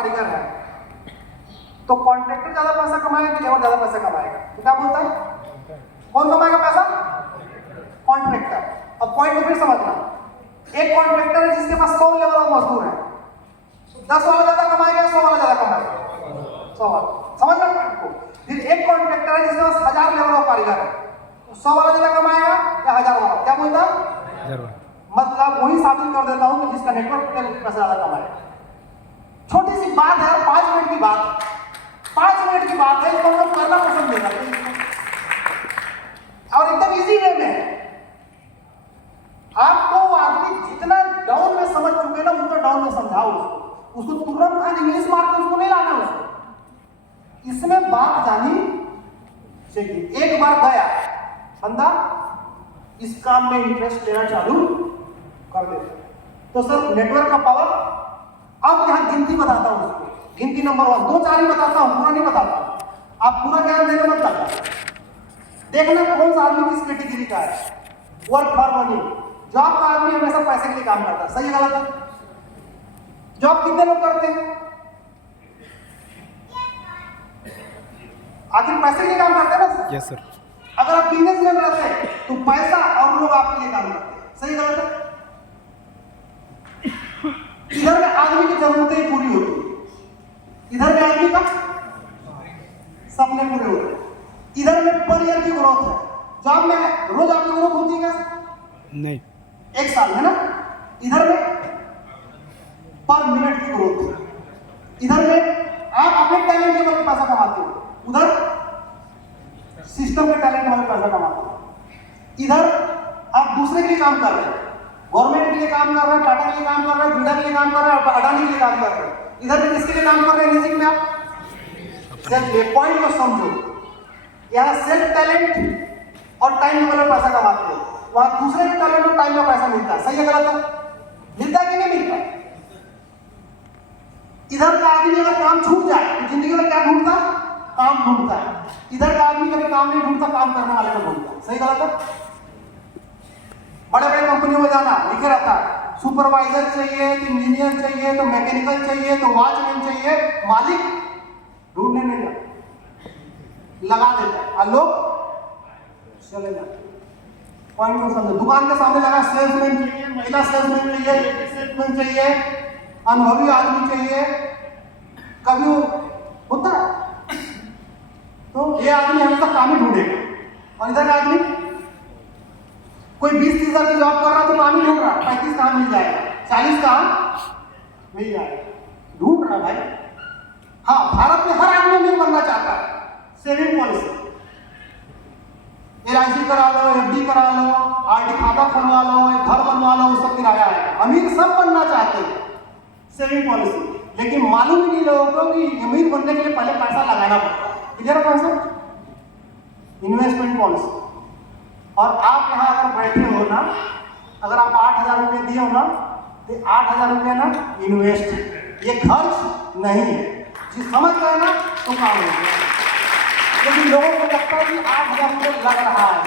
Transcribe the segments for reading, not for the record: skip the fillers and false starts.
कारीगर है तो कॉन्ट्रैक्टर ज्यादा पैसा कमाएगा कि लेबर ज्यादा पैसा कमाएगा? तो क्या बोलता है? कौन कमाएगा पैसा? कॉन्ट्रैक्टर। अब पॉइंट फिर समझना, एक कॉन्ट्रैक्टर है जिसके पास 100 लेबर और मजदूर है, 10 वाला ज्यादा कमाएगा, 100 वाला ज्यादा कमाएगा? 100 वाला। समझ रहे हो आपको? फिर एक कॉन्ट्रैक्टर है जिसके पास 1000 लेबर और कारीगर है, 100 वाला ज्यादा कमाएगा या 1000 वाला? क्या बोलता है? मतलब वही साबित कर देता हूं कि जिसका नेटवर्क पैसा ज्यादा कमाएगा। छोटी सी बात है, 5 मिनट की बात, 5 मिनट की बात है, इसको हम करना पसंद नहीं करते और एकदम इजी वे में। आपको आदमी जितना डाउन में समझ चुके ना उतना डाउन में समझाओ उसको तुरंत खाली इंग्लिश मार के उसको नहीं लाना उसको। इसमें बात जानी चाहिए। एक बार गया बंदा इस काम में इंटरेस्ट लेना चालू कर दे तो सर नेटवर्क का पावर। अब यहां गिनती बताता हूं उसको, गिनती नंबर 1, 2-4 ही बताता हूं, पूरा नहीं बताता। आप पूरा ज्ञान देने मत लगा, देखना कौन सा आदमी किस कैटेगरी का है। वर्क फॉर मनी, जॉब का आदमी हमेशा पैसे के लिए काम करता है, सही है गलत है? जॉब कितने लोग करते हैं? आखिर पैसे के लिए काम करते हैं ना? Yes sir. अगर आप बिजनेस में रहते हैं तो पैसा और लोग आपके लिए काम करते हैं, सही गलत है? इधर में आदमी की जरूरतें पूरी होती है, इधर में आदमी का सपने पूरे होते हैं, इधर में पर ईयर की ग्रोथ है। जॉब में रोज आपकी ग्रोथ होती है क्या? नहीं, 1 साल में ना। इधर में पर मिनट की ग्रोथ है। इधर में आप अपने टैलेंट के बल पे पैसा कमाते हो, उधर सिस्टम के टैलेंट वाले पैसा कमाते हो। इधर आप दूसरे के लिए काम कर रहे हैं, गवर्नमेंट के लिए काम कर रहे हैं, टाटा के लिए काम कर रहे हैं, बिरला के लिए काम कर रहे हैं, अडानी के लिए काम कर रहे हैं। इधर में किसके लिए काम कर रहे हैं? म्यूजिक में आप सेल्फ पॉइंट को समझो। यहाँ सेल्फ टैलेंट और टाइम के पैसा कमाते हो, वहां दूसरे के टैलेंट और टाइम का पैसा मिलता है, सही है गलत है? मिलता है कि नहीं मिलता? इधर का आदमी अगर काम छूट जाए तो जिंदगी में क्या ढूंढता? काम ढूंढता है। इधर का आदमी कभी काम नहीं ढूंढता, काम करने वाले को ढूंढता है, सही गलत है? बड़े बड़े कंपनियों में जाना लिखे रहता है, सुपरवाइजर चाहिए तो इंजीनियर चाहिए तो मैकेनिकल चाहिए तो वॉचमैन चाहिए, मालिक ढूंढने नहीं जाता, लगा देता है और लोग चले जाते। पॉइंट को समझो। दुकान के सामने लगा सेल्समैन चाहिए, महिला सेल्समैन चाहिए, लेडीज सेल्समैन चाहिए, अनुभवी आदमी चाहिए, कभी होता है तो ये आदमी हमेशा काम ही ढूंढेगा। और इधर का आदमी कोई 20-30 हजार की जॉब कर रहा तो काम ही ढूंढ रहा, 35 काम मिल जाएगा, 40 काम मिल जाएगा, ढूंढ रहा भाई। हाँ, भारत में हर आदमी अमीर बनना चाहता है। सेविंग पॉलिसी, LIC करा लो, FD करा लो, RD खाता खुलवा लो, एक घर बनवा लो, वो सब किराया है। अमीर सब बनना चाहते हैं, सेविंग पॉलिसी। लेकिन मालूम ही नहीं लोगों को कि अमीर बनने के लिए पहले पैसा लगाना पड़ता है। इधर पैसा इन्वेस्टमेंट पॉलिसी। और आप यहाँ अगर बैठे हो ना, अगर आप 8000 रुपये दिए हो ना तो 8000 रुपये ना इन्वेस्ट है, ये खर्च नहीं है। जी समझ गए ना तो काम हो गया। लेकिन लोगों को लगता है कि 8000 रुपये लग रहा है,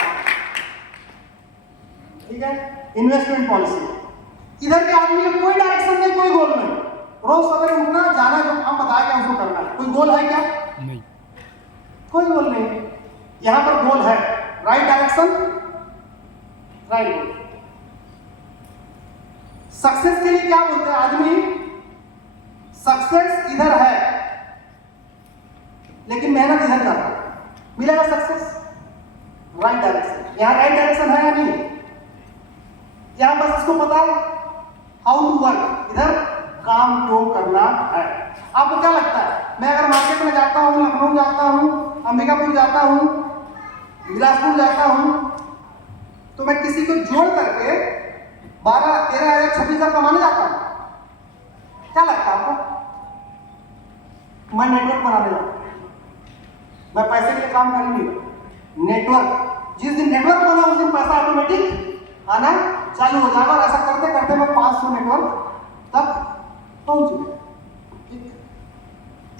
ठीक है? Investment policy. इधर के आदमी का कोई डायरेक्शन नहीं, कोई गोल नहीं। रोज सवेरे उठना, जाना, जो हम बताएंगे उसको करना है। कोई गोल है क्या? नहीं, कोई गोल नहीं। यहाँ पर गोल है, right direction, right goal. Success के लिए क्या बोलते हैं आदमी? सक्सेस इधर है लेकिन मेहनत इधर कर रहा है, मिलेगा सक्सेस? Right direction. यहाँ राइट डायरेक्शन है या नहीं? यहाँ बस इसको पता है हाउ टू वर्क, इधर काम क्यों करना है। आपको क्या लगता है, मैं अगर मार्केट में जाता हूँ, लखनऊ जाता हूँ, अंबिकापुर जाता हूँ, बिलासपुर जाता हूँ, तो मैं किसी को जोड़ करके 12, 13 या 26 हजार कमाने जाता हूँ? क्या लगता है आपको? मैं नेटवर्क बनाने जाता हूँ, मैं पैसे के लिए काम कर नहीं रहा। नेटवर्क, जिस दिन नेटवर्क बना उस दिन पैसा ऑटोमेटिक आना चालू हो जाएगा। और ऐसा करते करते मैं 500 नेटवर्क तक पहुंच गया।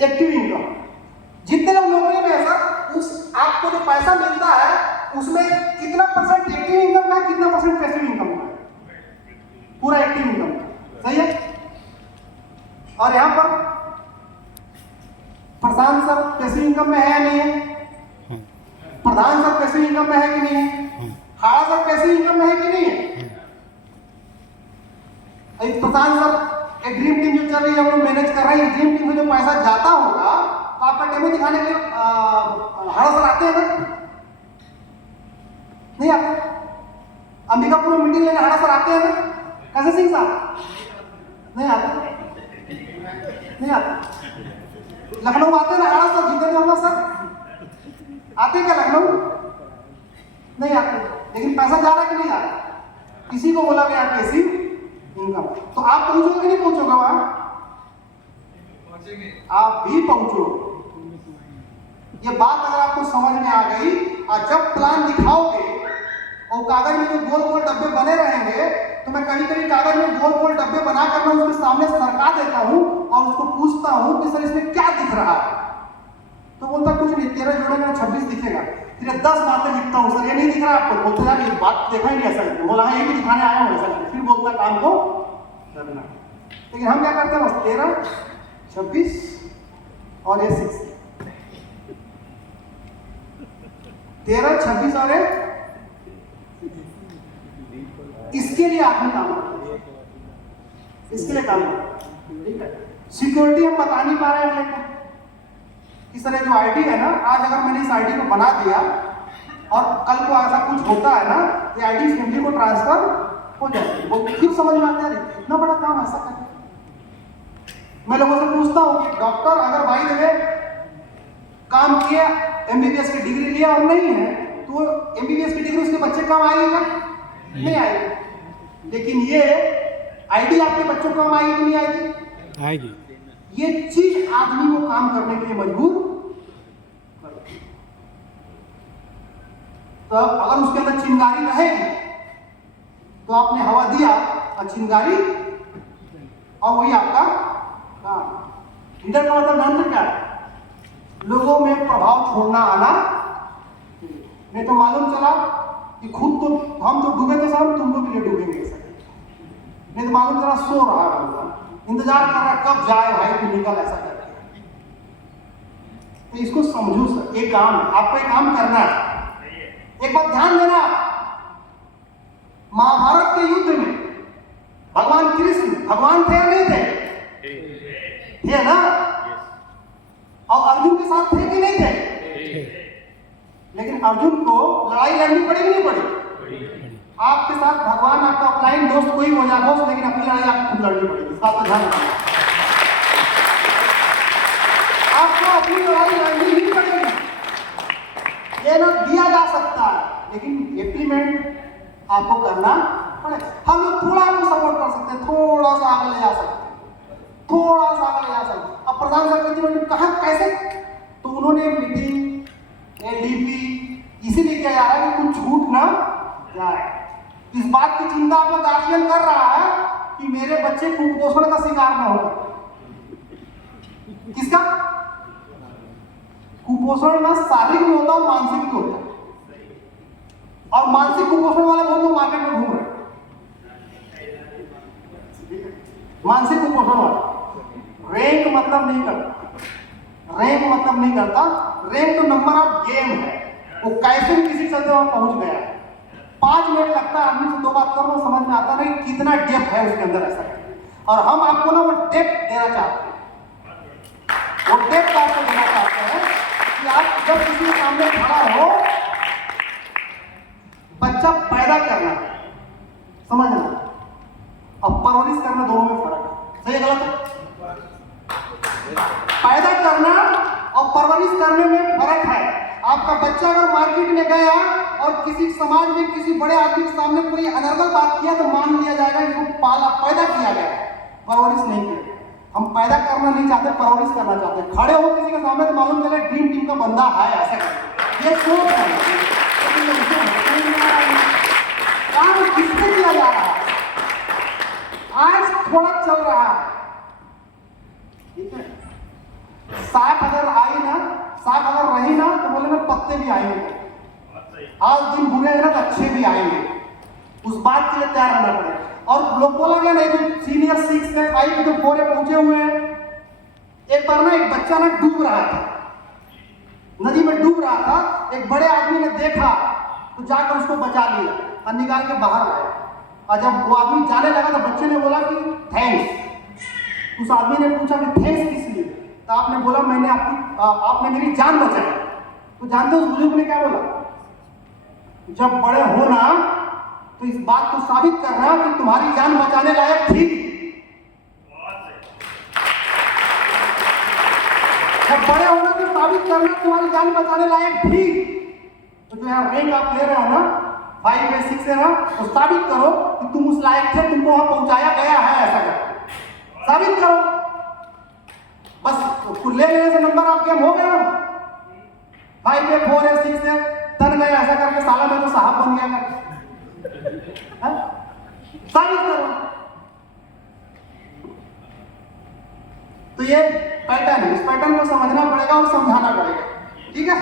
एक्टिव इनकम, जितने लोग नौकरी में है सर, उस आपको जो पैसा मिलता है उसमें कितना परसेंट एक्टिव इनकम का, कितना परसेंट पैसिव इनकम का? पूरा एक्टिव इनकम, सही है? और यहाँ पर प्रशांत सर पैसिव इनकम में है या नहीं है? प्रधान सर पैसिव इनकम में है कि नहीं है? हाड़ा सर पैसिव इनकम में है कि नहीं है? एक प्रधान सर एक ड्रीम टीम जो चल रही है वो मैनेज कर रही है, ड्रीम टीम में जो पैसा जाता होगा तो आपका डेमो दिखाने के लिए हाड़ा सर आते हैं ना? नहीं आते? अंबिकापुर में मीटिंग लेने हाड़ा सर आते हैं ना? कैसे सिंह साहब नहीं आते? नहीं आते? लखनऊ आते ना हाड़ा सर, जितेंद्र वर्मा सर आते क्या लखनऊ? नहीं आते, लेकिन पैसा जा रहा कि नहीं आ रहा? किसी को बोला गया कैसी इनकम, तो आप पहुंचोगे कि नहीं पहुंचोगे वहां? आप भी पहुंचो। ये बात अगर आपको समझ में आ गई और जब प्लान दिखाओगे और कागज में जो गोल गोल डब्बे बने रहेंगे, तो मैं कभी कभी कागज में गोल गोल डब्बे बना कर मैं उसके सामने सरका देता हूं और उसको पूछता हूं कि सर इसमें क्या दिख रहा है? तो बोलता कुछ नहीं, 13 जोड़ेंगे ना 26 दिखेगा। फिर 10 बातें लिखता हूं, सर ये नहीं दिख रहा आपको? बोलते यार ये बात देखा ही नहीं ऐसा लिखा। बोला हाँ ये भी दिखाने आया हूं ऐसा। फिर बोलता काम को करना। लेकिन हम क्या करते हैं बस 13, 26 और ये 6, 13, 26 और ये इसके लिए आदमी काम करते हैं, इसके लिए काम करते हैं। सिक्योरिटी हम बता नहीं पा रहे हैं लेकिन इस तरह जो आईडी है ना, आज अगर मैंने इस आईडी को बना दिया और कल को ऐसा कुछ होता है ना, ये आईडी फैमिली को ट्रांसफर हो जाएगी। वो फिर समझ में आता है इतना बड़ा काम ऐसा करके। मैं लोगों से पूछता हूँ कि डॉक्टर अगर भाई देवे काम किया, एमबीबीएस की डिग्री लिया और नहीं है, तो एमबीबीएस की डिग्री उसके बच्चे काम आएगी क्या? नहीं आएगी। लेकिन ये आईडी आपके बच्चों को काम आएगी कि नहीं आएगी? आएगी। ये चीज आदमी को काम करने के लिए मजबूर करती है। तो अगर उसके अंदर चिंगारी रहेगी तो आपने हवा दिया और चिंगारी, और वही आपका काम। लीडर का मतलब नाम क्या है? लोगों में प्रभाव छोड़ना आना। नहीं तो मालूम चला कि खुद तो हम तो डूबे थे साहब, तुम लोग भी डूबेंगे सर। नहीं तो मालूम चला सो रहा है, इंतजार कर रहा कब जाए भाई तू निकल, ऐसा करके। तो इसको समझो सर, एक काम है, आपको एक काम करना है। एक बात ध्यान देना, महाभारत के युद्ध में भगवान कृष्ण भगवान थे या नहीं थे? थे ना? और अर्जुन के साथ थे कि नहीं थे? लेकिन अर्जुन को लड़ाई लड़नी पड़ी कि नहीं पड़ी? आपके साथ भगवान आपका ऑफलाइन दोस्त कोई हो जाए दोस्त, लेकिन अपनी लड़ाई आपको खुद लड़नी पड़ेगी। इस बात का ध्यान रखना। आपको अपनी लड़ाई लड़नी ही पड़ेगी। ये ना दिया जा सकता है, लेकिन इम्प्लीमेंट आपको करना पड़ेगा। हम लोग थोड़ा आपको सपोर्ट कर सकते हैं, थोड़ा सा आगे ले जा सकते हैं, थोड़ा सा आगे ले जा सकते हैं। अब प्रधान सेक्रेटरी ने कहा कैसे, तो उन्होंने मीटिंग एलडीपी इसीलिए किया जा रहा है कि कुछ छूट ना जाए। इस बात की चिंता आपका गार्जियन कर रहा है कि मेरे बच्चे कुपोषण का शिकार ना हो। किसका कुपोषण? ना शारीरिक भी होता है, मानसिक भी होता है। और मानसिक कुपोषण वाले बहुत लोग मार्केट में घूम रहे हैं। मानसिक कुपोषण वाला रैंक मतलब नहीं करता, रैंक मतलब नहीं करता। रैंक तो नंबर ऑफ गेम है, वो कैसे भी किसी चलते वहां पहुंच गया है। 5 मिनट लगता है आदमी से 2 बात करना, समझ में आता नहीं कितना डेप्थ है उसके अंदर ऐसा। और हम आपको ना वो डेप्थ देना चाहते हैं, वो डेप्थ आपको देना चाहते हैं कि आप जब किसी के सामने खड़ा हो, बच्चा पैदा करना समझना और परवरिश करना दोनों में फर्क है। सही गलत है? पैदा करना और परवरिश करने में फर्क है। आपका बच्चा अगर मार्केट में गया और किसी समाज में किसी बड़े आदमी के सामने कोई अनर्गल बात किया तो मान लिया जाएगा इसको पाला पैदा किया गया, परवरिश नहीं किया। हम पैदा करना नहीं चाहते, परवरिश करना चाहते हैं। खड़े हो किसी के सामने तो मालूम चले ड्रीम टीम का बंदा है, ऐसा करते। ये सोच है, काम किससे किया जा रहा है? आज थोड़ा चल रहा है, ठीक है। साख अगर आई ना, साख अगर रही ना तो बोले ना पत्ते भी आएंगे। आज दिन बुरे हैं ना तो अच्छे भी आएंगे। उस बात के लिए तैयार रहना पड़ेगा। और लोग बोला गया नहीं तो सीनियर 6 के 5 के जो 4 पहुंचे हुए हैं, एक एक बार ना एक बच्चा ना डूब रहा था, नदी में डूब रहा था। एक बड़े आदमी ने देखा तो जाकर उसको बचा लिया और निकाल के बाहर लाया। और जब वो आदमी जाने लगा तो बच्चे ने बोला कि थैंक्स। उस आदमी ने पूछा कि थैंक्स किस लिए? तो आपने बोला मैंने आपने मेरी जान बचाई। तो जानते हो उस बुजुर्ग ने क्या बोला? जब बड़े हो ना तो इस बात को साबित करना कि तुम्हारी जान बचाने लायक थी। जब बड़े होना तो साबित करना तुम्हारी जान बचाने लायक थी। तो जो यहाँ रैंक आप ले रहे हो ना 5 या 6 है ना, तो साबित करो कि तुम उस लायक थे, तुमको वहां पहुंचाया गया है। ऐसा करो, साबित करो। बस तो ले लेने से नंबर आप गेम हो गया। 5 है 4 है 6 है तन गया, ऐसा करके साला में तो साहब बन गया कर। साबित करो। तो ये पैटर्न है, इस पैटर्न को समझना पड़ेगा और समझाना पड़ेगा। ठीक है।